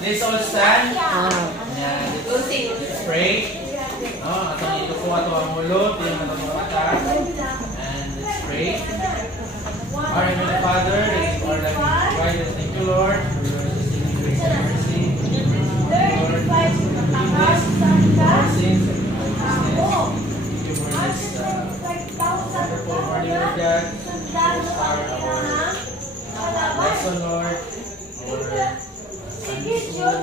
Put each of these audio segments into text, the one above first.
Please all stand. Ayan. Let's pray. Atong ito po ato ang ulo, ito yung atong mata. And let's pray. Our Heavenly Father, Lord, thank you, Lord, for your sustaining grace and mercy. Lord, forgiveness for our sins and righteousness. Thank you for this wonderful morning, Lord God. Start our lesson, Lord. Our Sunday school.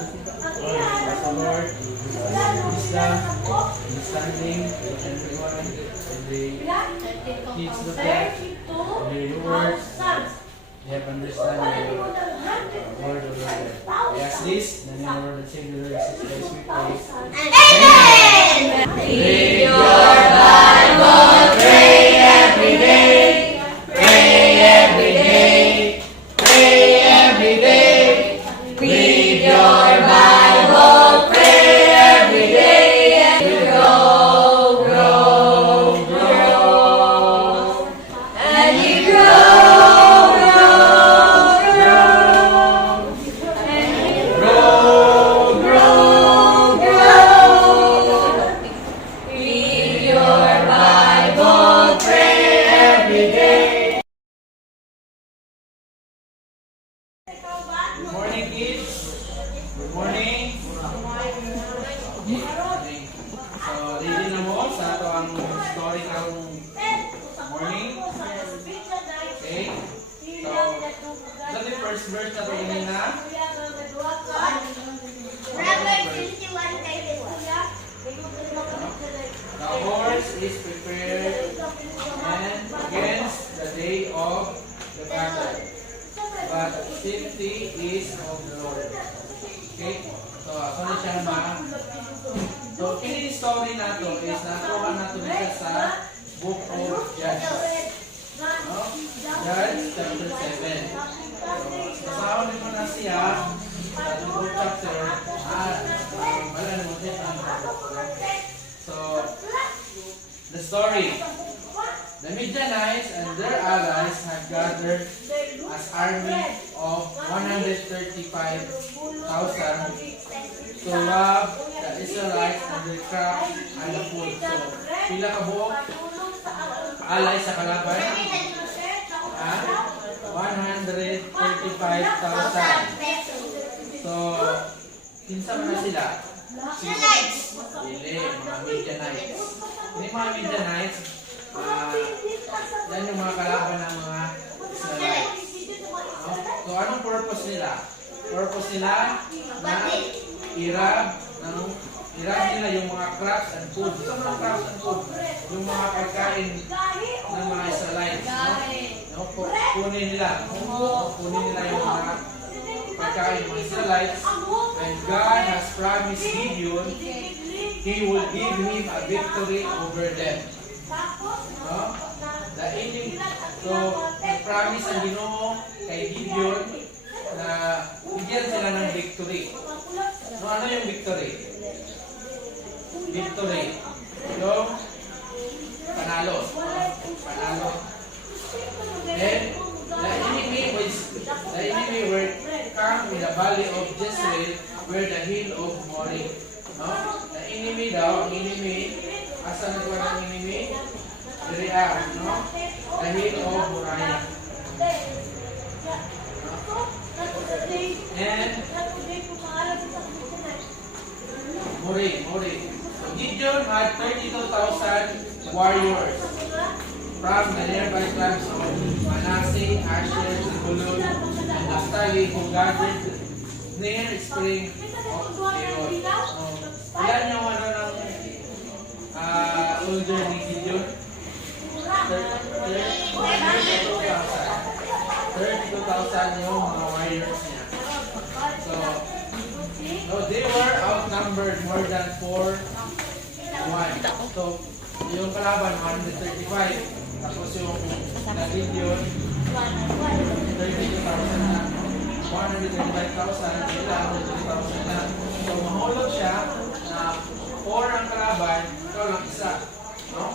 Lord, wisdom, understanding to everyone, and they teach the deaf, and their words, they have understanding your word of God. I ask this, in the name of our Lord and Savior, Jesus Christ, we pray. Amen. Read your Bible, pray every day, pray every day, pray every day. Read your Bible, pray every day, and grow, grow, grow. And you grow, grow, grow. And you grow, grow, grow. Read your Bible, pray every day. Good morning, kids. Good morning. So, ready na mo sa ato ang story karong morning. Okay. So, ito yung first verse na ito kanina. The horse is prepared and against the day of the battle, but safety is of the Lord. Okay? So, ako na siya naman. So, kini story na to is nakuha na to dito sa Book of Judges. No? Judges chapter 7. So, kasama nito na siya sa book chapter. Wala na mo siya. So, the story. The Midianites and their allies had gathered as army of 135,000 to rob the Israelites and their crops and the food. So, pila ka buok alay sa kalaban? 135,000. So, kinsa man na sila? Dili, mga Midianites. Hindi mga Midianites, yan yung mga kalaban ng mga Israelites. So, anong purpose nila? Purpose nila na irab nila yung mga crops and food. Sa mga crops and food, yung mga pagkain ng mga Israelites. No? Kunin nila yung mga pagkain ng mga Israelites. And God has promised Gideon, He will give him a victory over them. No? The ending, so, promise ang Ginoo kay Gideon na bigyan sila ng victory. No, ano yung victory? Victory. Yung panalo. Panalo. Then, the enemy were come in the valley of Jezreel where the hill of Moreh. No? The enemy daw, ang enemy, asa nagwa ng enemy? Syria, no? The hill of Moriah. And Moreh. So Gideon had 32,000 warriors from the nearby clans of Manasseh, Asher, Zebulun, and Naphtali who gathered near spring of Peor. Ilan yung soldier ni Gideon? 32,000 yung mga warriors niya. So they were outnumbered more than 4-1. So, yung kalaban, 135. Tapos yung Gideon, 32,000 na. 135,000, sila 130,000 na. So, mahulog siya na 4 ang kalaban, ikaw lang isa. No?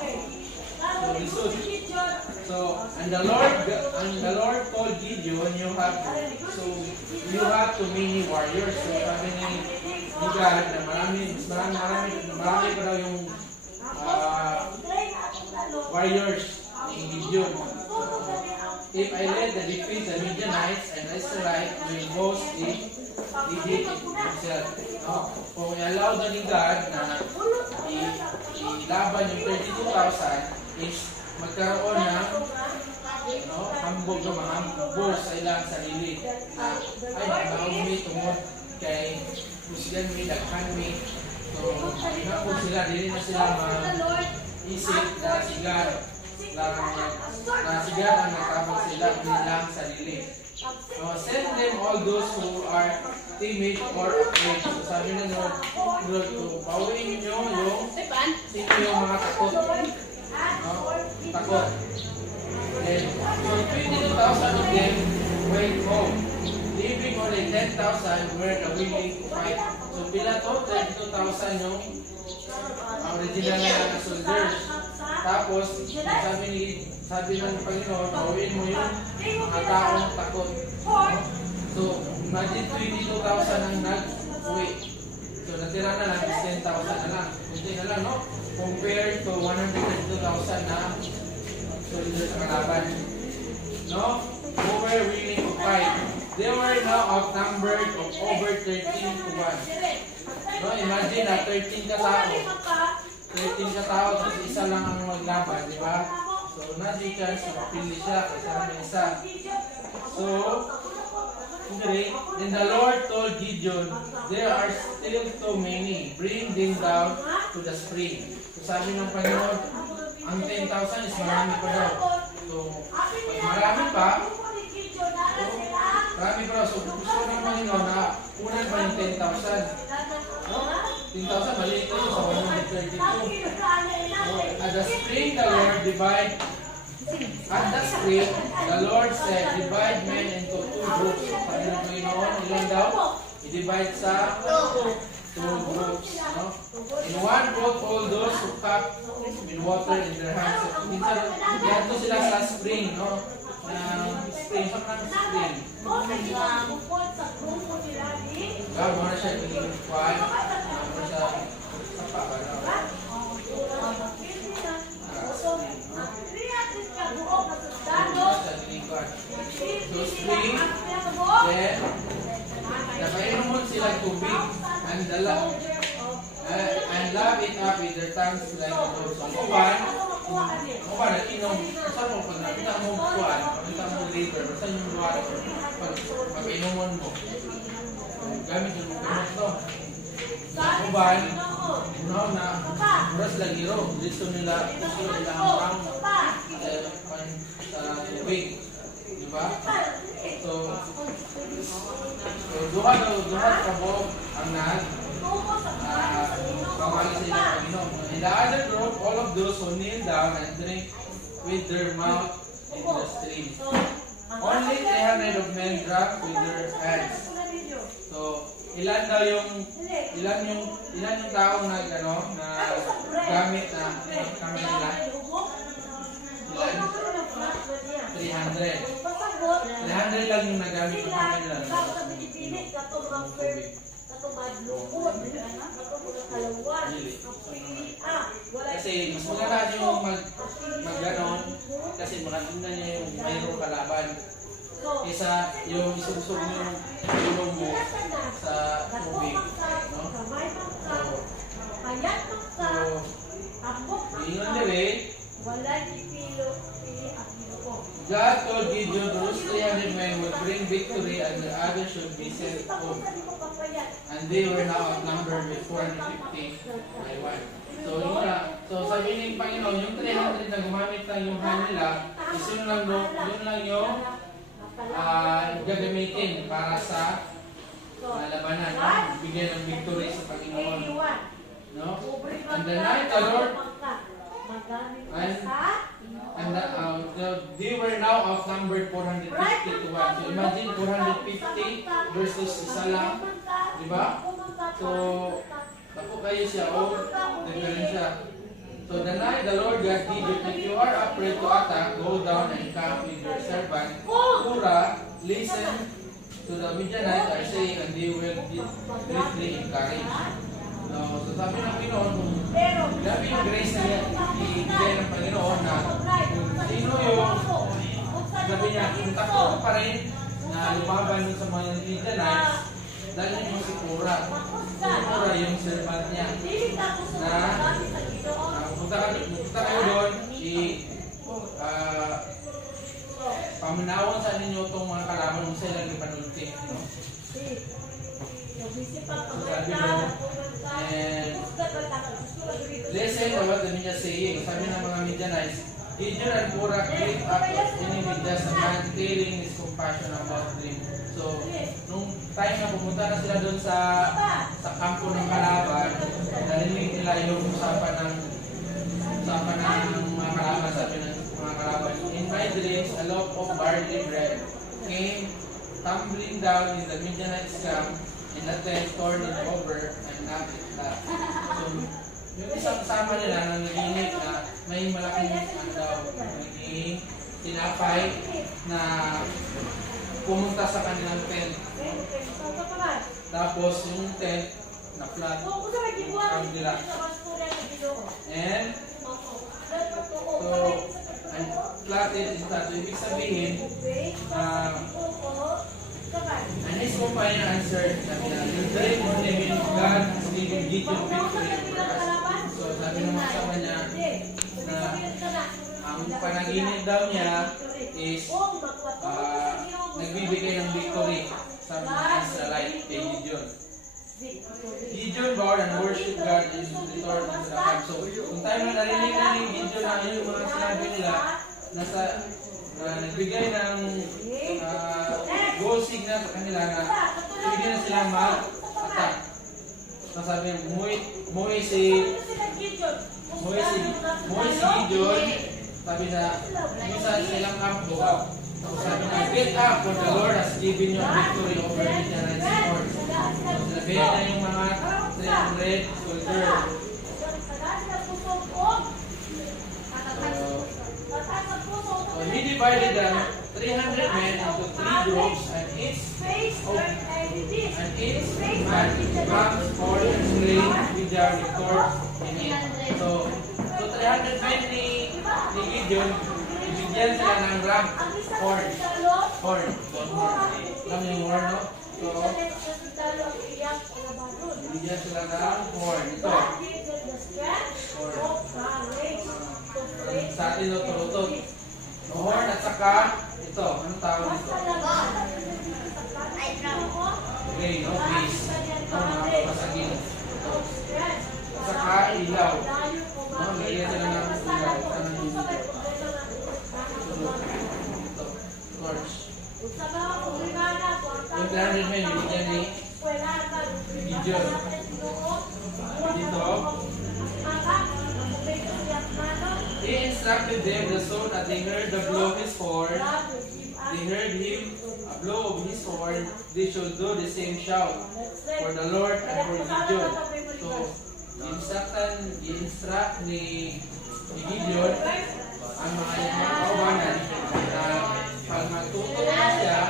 So, lisod. So, ang And the Lord told Gideon, you have to many warriors. So sabi ni God na marami pa daw yung warriors ni Gideon. If I let the defeat the Midianites and Israelites will boast in defeat himself. No? Kung i-allow na ni God na ilaban yung 32,000 is magkaroon ng hambog sa ilang sarili. Ay, nakabaong mi tungod kay kusgan mi, daghan mi. So, kung sila, dili na sila isip na sigar ang nakabang sila nilang sarili. Send them all those who are timid or afraid. So, sabi na Lord, pauwiin nyo yung mga takot. Takot. And so 22,000 of them went home, leaving only 10,000 were willing to fight. So pila to? 32,000 yung original na soldiers. Tapos, sabi ng Panginoon, pauwiin mo yung mga taong takot. So, imagine 22,000 ang nag-uwi. So, natira na lang, 10,000 na lang. Kunti na lang, no? Compared to 132,000 na soldiers sa kalaban. No? Who were willing to fight. They were now outnumbered of over 13 to 1. No? Imagine na 13 ka tao. 13 ka tao, tapos isa lang ang maglaban, di ba? So, not-a chance na mapili siya kasi may isa. So, then the Lord told Gideon, there are still too many. Bring them down to the spring. So, sabi ng Panginoon, ang 10,000 is marami pa daw. So, marami pa. So, gusto ng Panginoon na unan pa yung 10,000. No? 10,000, maliit na yun sa 132. At the spring, the Lord said, divide men into two groups. Sabi ng Panginoon, ilan daw? I-divide sa two groups. No? In one brought all those who cup with water in their hands. So, minsan, dito sila sa spring, no? Spring, saan ng spring? Gawa na siya yung kwan. Gawa siya sa pagano. So, spring, then, nakainom mo sila tubig and love it up with their tongues like a dog. So, kuwan, nag-inom. Saan mo, pag nakita mo kuwan, nakita mo later, saan yung water, pag-inomon mo. Gamit yung gamot to. Kuwan, na oras lagi ro. Gusto nila ang sa tubig. Diba? So, duha ka po ang pamali sa ilang Panginoon. In the other group, all of those who kneel down and drink with their mouth in the stream. Only 300 of men drank with their hands. So, ilan yung tao na gamit na kami nila? Ilan? 300. 300 lang yung nagamit ng kami nila. Kasi mas maganda yung mag-ganon kasi makatinda niya yung mayroong kalaban kaysa yung isusog nyo yung ilong mo sa tubig. No? So, yun dire, God told Gideon those 300 men would bring victory and the others should be sent home. And they were now outnumbered with 450 by 1. So, yun na. So, sabi ng Panginoon, yung 300 na gumamit lang yung hand nila, is yun lang yung gagamitin para sa labanan. Bigyan ng victory sa Panginoon. No? And the night the Lord they were now outnumbered 450 to 1. So imagine 450 versus isa lang. Diba? So, ako kayo siya. Diferensya. So the night the Lord God Gideon, if you are afraid to attack, go down and camp with your servant Purah. Listen to the Midianites are saying, and they will greatly encourage. So sabi ng Pinoon, grabe yung grace na ibigay ng Panginoon na kung sino yung sabi niya, kung takot pa rin na lumaban sa mga Midianites, dahil yung si Purah. Si Purah yung servant niya na punta kayo doon, pamanawon sa ninyo itong mga kalaban kung sila yung panunti. No? So sabi doon, and listen to what the Midianites saying. Sabi ng mga Midianites, Gideon and Purah great up enemy just a man telling his compassion about them. So, nung time na pumunta na sila doon sa kampo ng kalaban, narinig nila yung usapan ng mga kalaban, sabi ng mga kalaban. In my dreams, a loaf of barley bread came tumbling down in the Midianites' camp, and the tent torn it over and knocked it flat. So, yung isang kasama nila nanginig na may malaking naging tinapay na pumunta sa kanilang tent. Tapos yung tent na flat ang nila. And so, flatted is that. So, ibig sabihin, and his companion answered, sabi na, your great name of God has given Gideon victory over us. So, sabi ng kasama niya na ang panaginip daw niya is nagbibigay ng victory sa mga Israelite kay Gideon. Gideon bowed and worshiped God and returned to the camp. So, kung tayo na narinig na ni Gideon na yung mga sinabi nila, nagbigay ng goal signal sa kanila na bigyan na sila mag-attack. So, sabi, muwi si Gideon, sabi na, minsan silang kampo. So, sabi na, get up for the Lord has given you victory over Midianites and horse. So, sinabihan na yung mga 300 soldiers. So, he divided the 300 men into 3 groups, and each man comes for and slain with their retort in it. So 300 men ni Gideon, ibigyan sila ng ram, horn. Alam yung horn, no? So, ibigyan sila ng horn. Ito. Horn. Sa atin, luto-luto. Horn at saka, ito. Anong tawag dito? Okay, no? Base. Ito, mga pasagin. At saka, ilaw. No? Lagyan sila ng ilaw. Torch. Yung 300 men, ibigyan ni Gideon. Dito. He instructed them the soon that they heard the blow of his horn. They heard him a blow of his horn. They should do the same shout for the Lord and for Gideon. So, i-instruct ni Gideon ang mga kaubanan na pag magtutulong siya,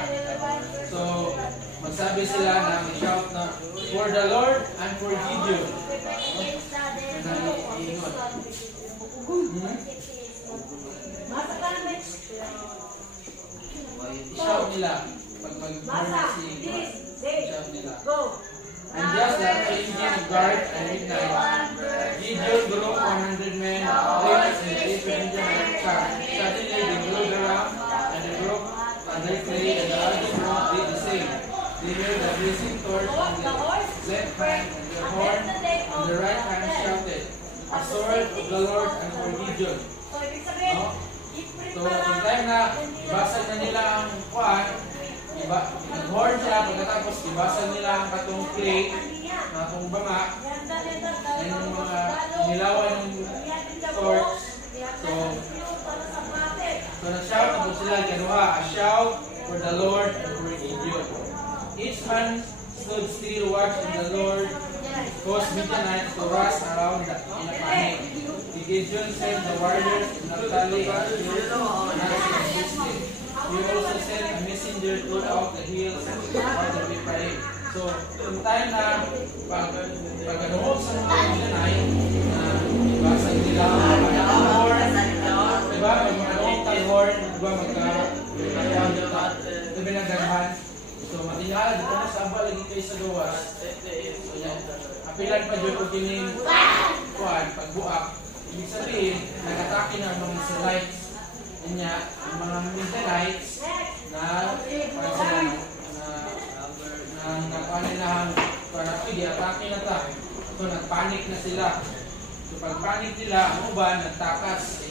so magsabi sila na mag-shout na for the Lord and for Gideon. I-shout nila pag mag-burn si i-shout nila. And just like changing guard at midnight, Gideon broke 100 men, leaders and 800 men camp. Suddenly they blew the ram and they broke and they fled, and the others did the same. They heard the blazing torch on the left hand and the horn on the right hand shouted, a sword of the Lord and for Gideon. No? So, yung time na ibasag na nila ang kuwan, nag-horn sila, pagkatapos ibasag nila ang katong clay, mga kung banga, yan yung mga nilawan yung torch. So nag-shout na sila, ganuha, a shout for the Lord and for Gideon. Each man stood still watching the Lord caused Midianites to rush around in a panic. Gideon sent the warriors to Naphtali and he also sent a messenger throughout the hills of Ephraim. So, yung time na pag-anuhog sa mga Midianay, na basa nila ang horn, diba? Mag-anuhog ang horn, diba? Magkakaroon dito, ito binagdaghan. So, matinala, dito na sa aba, lagi kayo sa gawas. So, yan. Apilan pa dyan kung kining kuhan, pagbuak. Ibig sabihin, nag-atake na ang mga Israelites. Kanya, ang mga Midianites na parang sila na napanilahang parang i-atake na ta. So, nagpanik na sila. So, pag-panik nila, ang uban, nagtakas.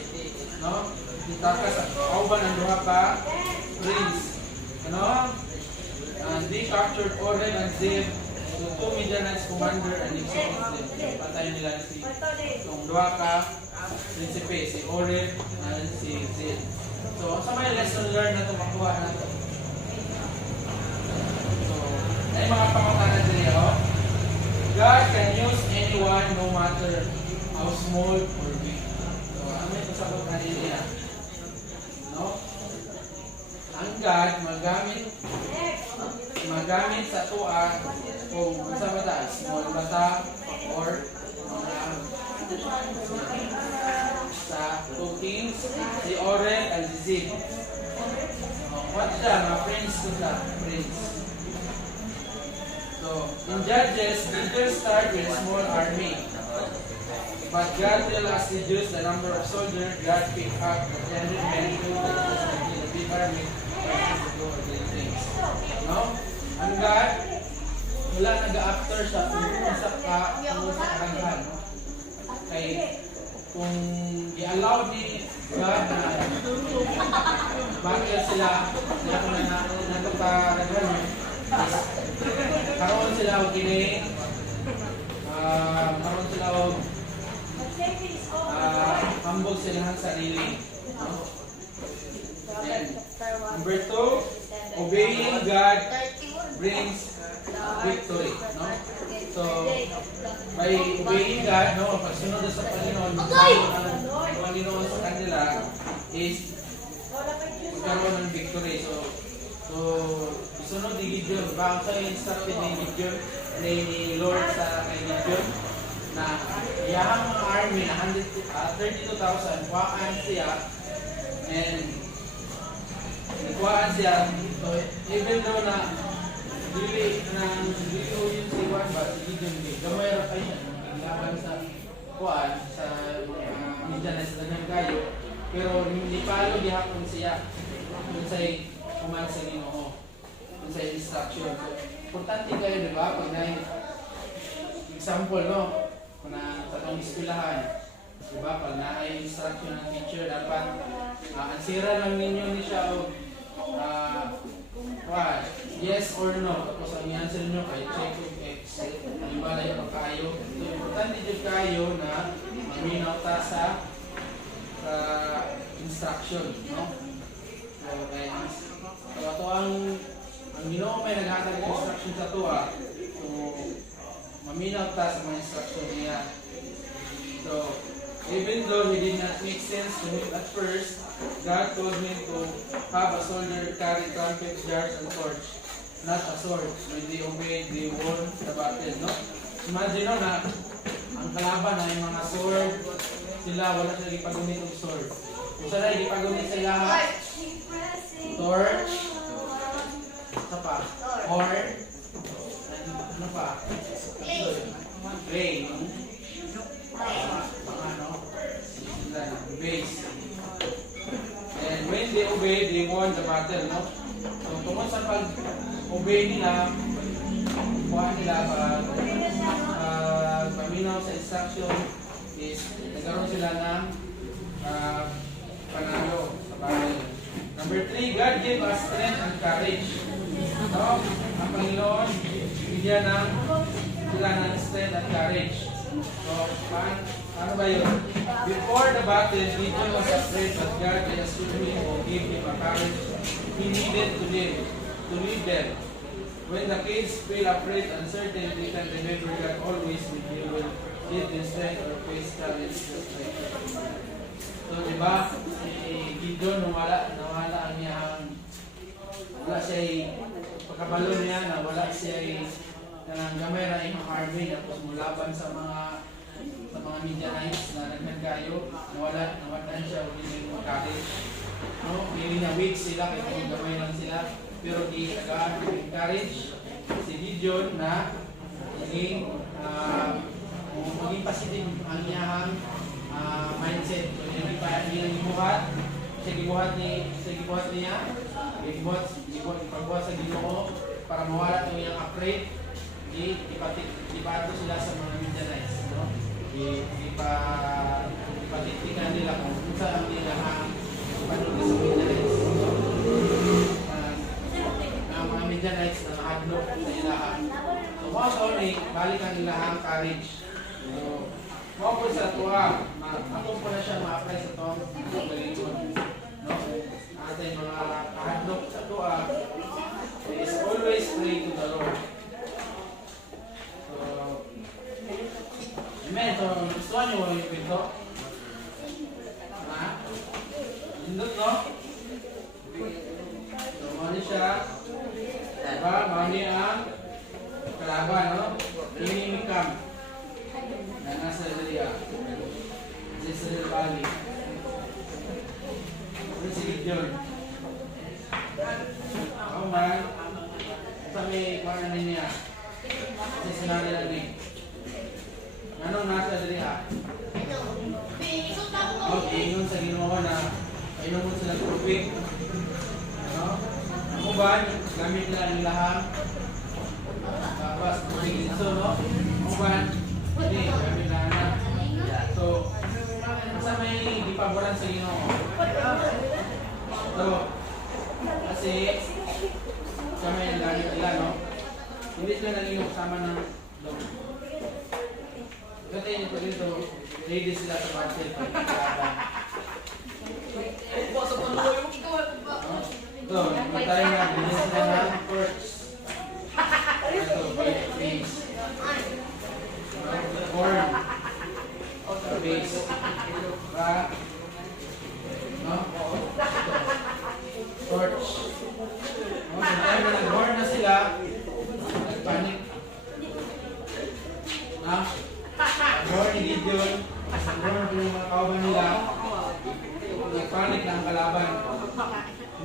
No? Nagtakas, ang uban ang duha pa prince. Ano? And they captured Oreb and Zeb, the two Midianites commander and executed them. Patay nila si yung dua ka prinsipe, si Oreb and si Zeb. So, sa may lesson learned na ito, makuha na ito. So, ay mga pangutanan dito, God can use anyone no matter how small or big. So, ano ito sagot na nila? No? Ang God magamit sa tuwa kung sa bata, small bata or sa 2 kings, si Oreb and si Zeb. What is that? Mga prince ko sa prince. So, in Judges, Gideon started with a small army. But God tells us to reduce the number of soldiers. God picked up the 10 men to the big army to go against things. No? Ang God, wala nag-after sa karanghan. No? Kay, kung i-allow ni God na bakit sila kung nagpakaranghan, karoon sila o kini, karoon sila o hambog sila ng sarili. No? Number 2, obeying God brings victory. No? So, by obeying God, no, pagsunod sa Panginoon, ang Panginoon sa kanila is magkaroon ng victory. So sunod ni Gideon, ba ang instructed ni Gideon, ni Lord sa kay Gideon, na iyang mga army na 32,000, kuhaan siya, and kuhaan siya. So, even though na dili o yun si Juan ba, si Gideon, gamay ra kayo siya, naglaban sa kuhaan, sa Midianites na ng kayo, pero hindi palo gihapon siya, kung sa'y kumaan sa Ginoo, kung sa'y instruction. So, importante kayo, di ba, pag na example, no, kung na sa itong eskwelahan, di ba, pag na-ay instruction ng teacher, dapat ang sira lang ninyo ni siya o yes or no, tapos ang answer nyo kay check of X, di ba na yung kayo. So, importante dyan kayo na maminaw ta sa instruction, no? So, ito ang Ginoo may naghatag ng instruction sa tuwa. So, maminaw ta sa mga instruction niya. So, even though it did not make sense to him at first, God told him to have a soldier carry trumpets, jars, and torch, not a sword. When they obeyed, they won the battle, no? Imagine no, na ang kalaban ay mga sword, sila wala sila ipagunit ng sword. Kung saan ay ipagunit sila, torch, ano pa? Horn, ano pa? Ray, no? Base. And when they obeyed, they won the battle, no? So, tungkol sa pag-obey nila, kuha nila paminaw sa instruction is nagkaroon sila ng panalo sa battle. Number 3, God gave us strength and courage. No? Ang Panginoon, bigyan ng sila ng strength and courage. So, paano ba yun? Before the battle, Gideon was afraid, but God reassured him or gave him a courage he needed to lead them. When the kids feel afraid and uncertain, they can remember God always with you will Did the strength or physical strength. So, di ba, si Gideon, nawala ang niyang, wala siya pagkabalo niya, nawala siya ng gamay na yung army, tapos mulaban sa mga Midianites na nagmanggayo, nawalan siya, hindi yung college. No? Hindi na weak sila, kaya kung gamay lang sila, pero di encourage si Gideon na maging positive ang niyang mindset. So, hindi gibuhat niya, ipagbuhat sa Ginoo para mawala itong iyang afraid. Ipato sila sa mga Midianites. No? Ipatitingan nila kung saan ang nila ang panuli sa Midianites. Ang mga Midianites na hadlok sa ilahan. So, mga taon balik ang ilahang courage. So, mga po sa tuwa, ako po na siya ma-apply sa tuwang galingon. No? Ating mga hadlok sa tuwa is always pray to the Lord. So, amen. So, gusto nyo yung pinto? Ha? Lindot, no? So, mali siya. Diba? Mali ang kalaban, no? Inimikam na nasa Dalia. Sa Israel Valley. Ano si Gideon? Ako man, sa may kuwanan niya. Kasi sinabi lang ni. Anong nasa Dalia? Okay, ingon sa Ginoo na inom mo sila tubig. Ano? Ako ba, gamit nila ang lahang tapos tubig dito, no? Ako ba, hindi, gamit na na. So, basta may dipaboran sa Ginoo. So, kasi kami ang gamit nila, no? Hindi sila nag-inom sama ng dog. Kasi ito dito, ready sila sa battle pag-iilaban. Ito, matay nga, bilis sila ng first. Ito, base. Corn. Base. Ba? No? Torch. Matay na nag-born na sila. Nag-panic. Na? Nag-born ni Gideon. Nag-born yung mga kauban nila. Nag-panic na ang kalaban.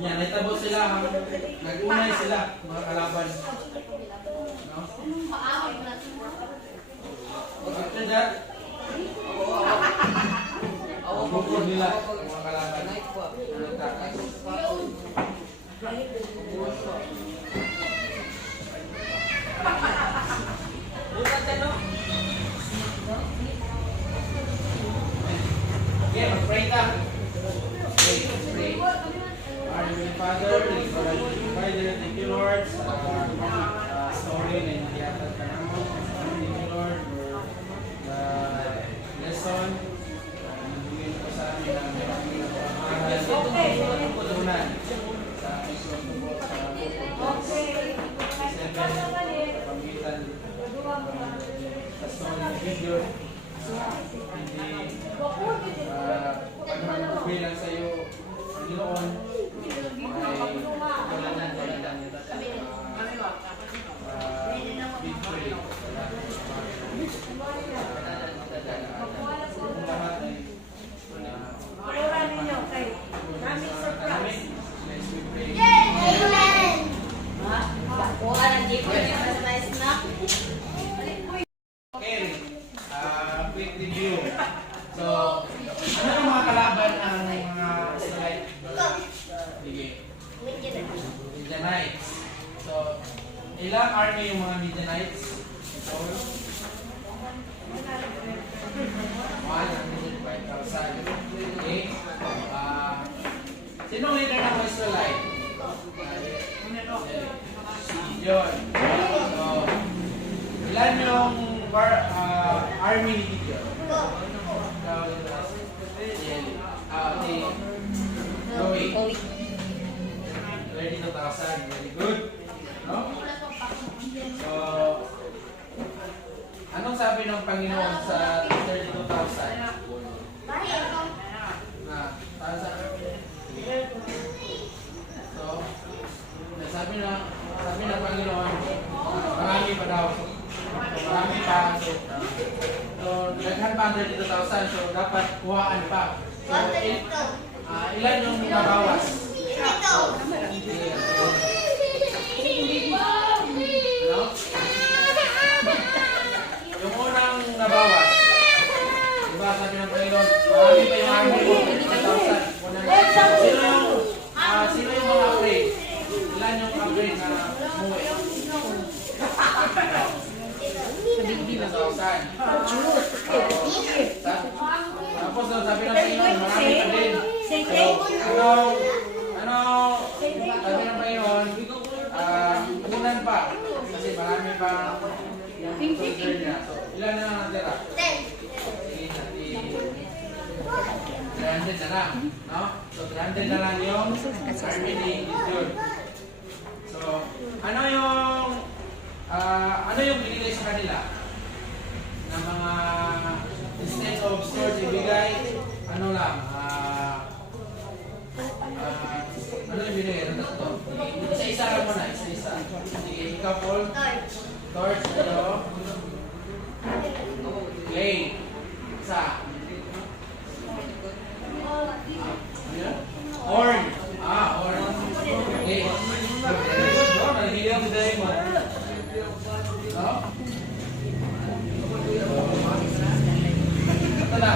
Yan, naitabo sila. Nag-unay sila, mga kalaban. No? After that, bukod nila, mga kalaban. Nagtakas. Okay, mag-pray ta. Pray. Our Heavenly Father, thank you Lord sa story na iniyatag ka naman. Thank you Lord for the lesson. Nabigyan ko sa amin na meron pinapamahalan sa pagkutunan sa aming pagtubok sa pamitan sa story ng video. Hindi pag-magpapay lang sa iyo Panginoon ay kalanan victory lahat ay quick review. So, ano yung mga kalaban ng mga Israelite? Sige. Midianites. So, ilang army yung mga Midianites? So, 105,000. Okay? Sinong leader ng mga Israelite? Gideon. So, ilan yung army ni Gideon? Chloe. 32,000. Very good. No? So, anong sabi ng Panginoon sa 32,000? Na, para sa so, sabi ng Panginoon, marami pa daw. So, marami pa. So naghan pa ang 32,000. So, dapat kuhaan pa. So, ilan yung nabawas? Ano? Yung unang nabawas. Diba, sabi ng Panginoon, marami pa yung army mo, 32,000. Sino yung mga upgrade? Ilan yung upgrade na muwi? 32,000. Tapos sabi ng Panginoon, marami pa din. Sabi ng Panginoon, unan pa. Kasi marami pa soldier niya. So, ilan na natira? 300 na lang. No? So, 300 na lang yung army ni Gideon. So, ano yung binigay sa kanila? Na mga instead of stores ibigay, ano lang, ano yung binigay? Ano to? Isa-isa lang muna, isa-isa. Sige, ikaw Paul. Torch, ano? Clay. Isa. Horn. Horn. Okay. No, naliliw din mo. No? Ito na.